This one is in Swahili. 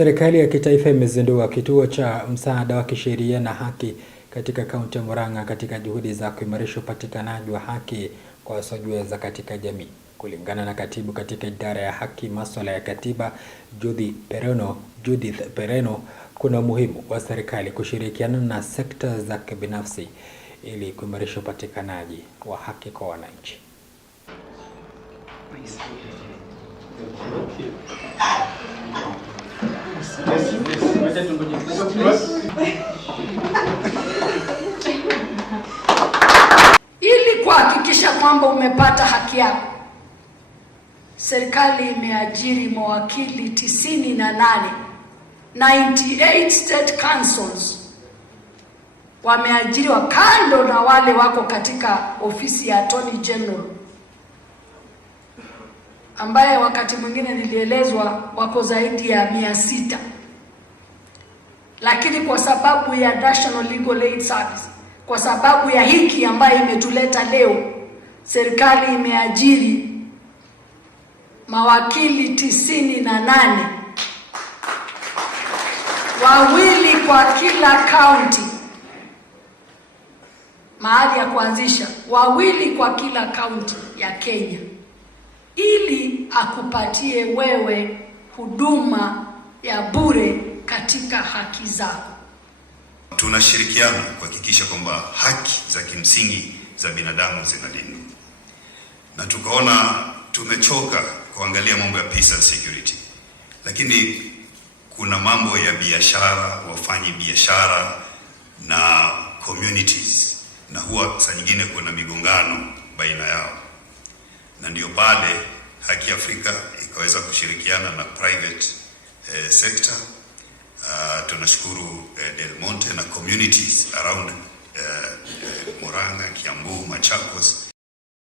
Serikali ya kitaifa imezindua kituo cha msaada wa kisheria na haki katika kaunti ya Murang'a katika juhudi za kuimarisha upatikanaji wa haki kwa wasiojiweza katika jamii. Kulingana na katibu katika idara ya haki masuala ya katiba Judith Pereno, kuna umuhimu wa serikali kushirikiana na sekta za kibinafsi ili kuimarisha upatikanaji wa haki kwa wananchi. Ili kuhakikisha kwamba umepata haki yako, serikali imeajiri mawakili 98, 98 state councils wameajiriwa kando na wale wako katika ofisi ya Attorney General, ambaye wakati mwingine nilielezwa wako zaidi ya 600. Lakini kwa sababu ya National Legal Aid Service, kwa sababu ya hiki ambayo imetuleta leo, serikali imeajiri mawakili 98, wawili kwa kila county. Mahali ya kuanzisha, wawili kwa kila county ya Kenya, ili akupatie wewe huduma ya bure katika haki zako. Tunashirikiana kuhakikisha kwamba haki za kimsingi za binadamu zinalindwa. Na tukaona tumechoka kuangalia mambo ya peace and security, lakini kuna mambo ya biashara, wafanyi biashara na communities, na huwa saa nyingine kuna migongano baina yao, na ndio pale Haki Afrika ikaweza kushirikiana na private sector. Tunashukuru Del Monte na communities around Murang'a, Kiambu, Machakos